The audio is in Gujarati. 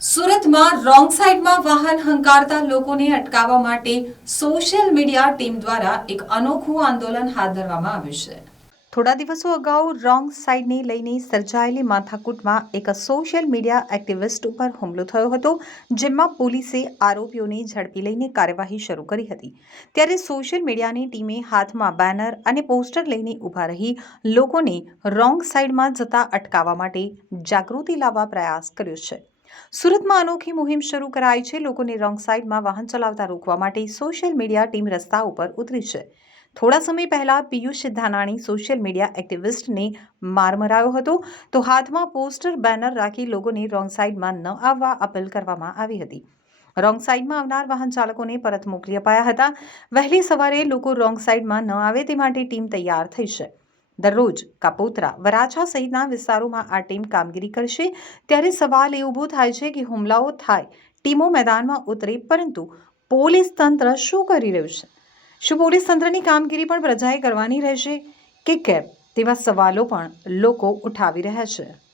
સુરતમાં રોંગ સાઈડમાં વાહન હંકારતા લોકોને અટકાવવા માટે સોશિયલ મીડિયા ટીમ દ્વારા એક અનોખું આંદોલન હાથ ધરવામાં આવ્યું છે. થોડા દિવસો અગાઉ રોંગ સાઈડને લઈને સર્જાયેલી માથાકૂટમાં એક સોશિયલ મીડિયા એક્ટિવિસ્ટ ઉપર હુમલો થયો હતો, જેમાં પોલીસે આરોપીઓને ઝડપી લઈને કાર્યવાહી શરૂ કરી હતી. ત્યારે સોશિયલ મીડિયાની ટીમે હાથમાં બેનર અને પોસ્ટર લઈને ઊભા રહી લોકોને રોંગ સાઈડમાં જતા અટકાવવા માટે જાગૃતિ લાવવા પ્રયાસ કર્યો છે. સુરતમાં અનોખી મુહિમ શરૂ કરાઈ છે. લોકોને રોંગ સાઈડમાં વાહન ચલાવતા રોકવા માટે સોશિયલ મીડિયા ટીમ રસ્તા ઉપર ઉતરી છે. થોડા સમય પહેલા પિયુષ ધાનાણી સોશિયલ મીડિયા એક્ટિવિસ્ટને માર મરાયો હતો. તો હાથમાં પોસ્ટર, બેનર રાખી લોકોને રોંગ સાઈડમાં ન આવવા અપીલ કરવામાં આવી હતી. રોંગ સાઈડમાં આવનાર વાહન ચાલકોને પરત મોકલી અપાયા હતા. વહેલી સવારે લોકો રોંગ સાઈડમાં ન આવે તે માટે ટીમ તૈયાર થઈ છે. દરરોજ કાપોત્રા વરાછા સહિતના વિસ્તારોમાં આ ટીમ કામગીરી કરશે. ત્યારે સવાલ એ ઊભો થાય છે કે હુમલાઓ થાય, ટીમો મેદાનમાં ઉતરે, પરંતુ પોલીસ તંત્ર શું કરી રહ્યું છે? શું પોલીસ તંત્રની કામગીરી પણ પ્રજાએ કરવાની રહેશે કે કેમ? તેવા સવાલો પણ લોકો ઉઠાવી રહ્યા છે.